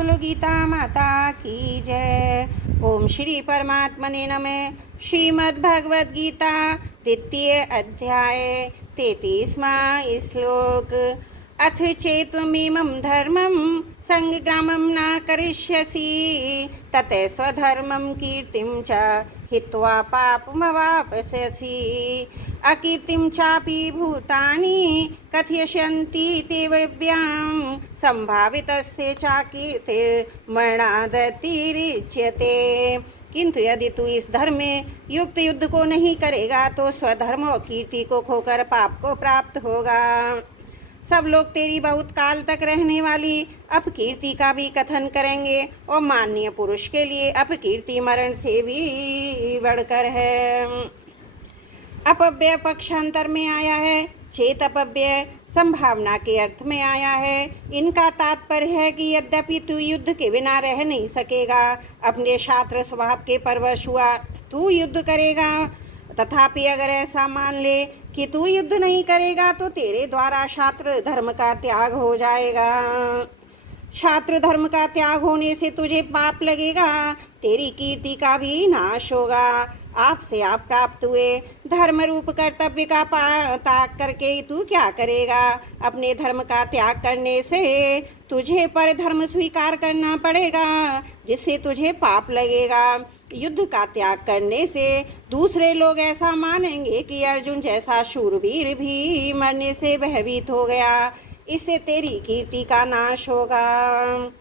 बोलो गीता माता की जय। ओम श्री परमात्मने नमः। श्रीमद् भगवद गीता द्वितीय अध्याय 33वां श्लोक। अथ चेत्त्वमिमं धर्मं संग्रामं न करिष्यसि तत स्वधर्मं कीर्तिं च हित्वा पापमवाप्स्यसि। अकीर्तिं चापि भूतानि कथयिष्यन्ति ते व्यव्यां संभावितस्य चाकीर्तिर्मरणादतिरिच्यते। किंतु यदि तू इस धर्म में युक्त युद्ध को नहीं करेगा तो स्वधर्म और कीर्ति को खोकर पाप को प्राप्त होगा। सब लोग तेरी बहुत काल तक रहने वाली अपकीर्ति का भी कथन करेंगे और माननीय पुरुष के लिए अपकीर्ति मरण से भी बढ़कर है। अपव्यय पक्षांतर में आया है, चेत अपव्यय संभावना के अर्थ में आया है। इनका तात्पर्य है कि यद्यपि तू युद्ध के बिना रह नहीं सकेगा, अपने शास्त्र स्वभाव के परवश हुआ तू युद्ध करेगा, तथापि अगर ऐसा मान ले कि तू युद्ध नहीं करेगा तो तेरे द्वारा शास्त्र धर्म का त्याग हो जाएगा। शास्त्र धर्म का त्याग होने से तुझे पाप लगेगा, तेरी कीर्ति का भी नाश होगा। आपसे आप प्राप्त हुए धर्म रूप कर्तव्य का त्याग करके तू क्या करेगा? अपने धर्म का त्याग करने से तुझे पर धर्म स्वीकार करना पड़ेगा जिससे तुझे पाप लगेगा। युद्ध का त्याग करने से दूसरे लोग ऐसा मानेंगे कि अर्जुन जैसा शूरवीर भी मरने से भयभीत हो गया, इससे तेरी कीर्ति का नाश होगा।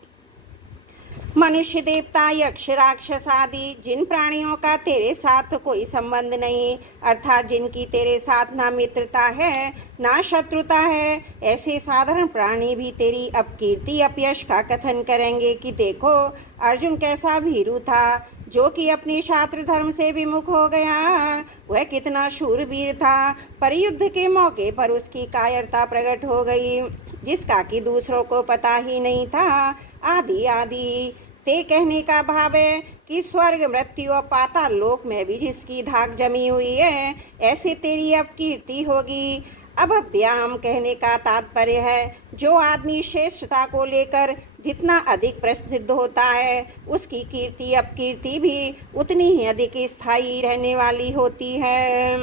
मनुष्य, देवता, यक्ष, राक्षस आदि जिन प्राणियों का तेरे साथ कोई संबंध नहीं, अर्थात जिनकी तेरे साथ ना मित्रता है ना शत्रुता है, ऐसे साधारण प्राणी भी तेरी अपकीर्ति अपयश का कथन करेंगे कि देखो अर्जुन कैसा भीरू था जो कि अपने शास्त्र धर्म से विमुख हो गया। वह कितना शूरवीर था, पर युद्ध के मौके पर उसकी कायरता प्रकट हो गई जिसका कि दूसरों को पता ही नहीं था। आदि आदि ते कहने का भाव है कि स्वर्ग, मृत्यु और पाताल लोक में भी जिसकी धाक जमी हुई है ऐसे तेरी अपकीर्ति होगी। अभव्याम कहने का तात्पर्य है जो आदमी श्रेष्ठता को लेकर जितना अधिक प्रसिद्ध होता है उसकी कीर्ति अपकीर्ति भी उतनी ही अधिक स्थायी रहने वाली होती है।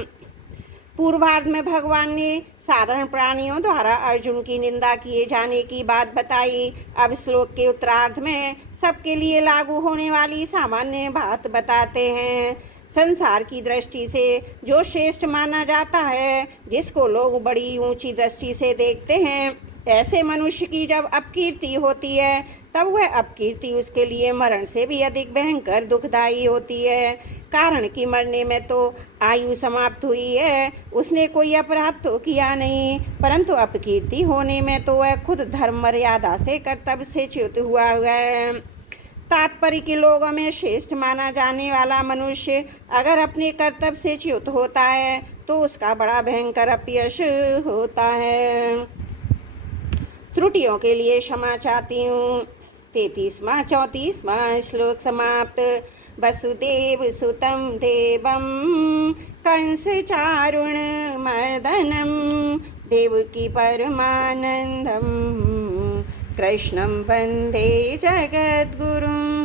पूर्वार्ध में भगवान ने साधारण प्राणियों द्वारा अर्जुन की निंदा किए जाने की बात बताई। अब श्लोक के उत्तरार्ध में सबके लिए लागू होने वाली सामान्य बात बताते हैं। संसार की दृष्टि से जो श्रेष्ठ माना जाता है, जिसको लोग बड़ी ऊंची दृष्टि से देखते हैं, ऐसे मनुष्य की जब अपकीर्ति होती है तब वह अपकीर्ति उसके लिए मरण से भी अधिक भयंकर दुखदायी होती है। कारण कि मरने में तो आयु समाप्त हुई है, उसने कोई अपराध तो किया नहीं, परंतु अपकीर्ति होने में तो वह खुद धर्म मर्यादा से कर्तव्य से च्युत हुआ है। तात्पर्य के लोगों में श्रेष्ठ माना जाने वाला मनुष्य अगर अपने कर्तव्य से च्युत होता है तो उसका बड़ा भयंकर अपयश होता है। त्रुटियों के लिए क्षमा चाहती हूँ। 33वां 34वां श्लोक समाप्त। वसुदेव सुतं देवं कंस चारुण मर्दनं देवकी परमानंदं कृष्णं वंदे जगद्गुरुं।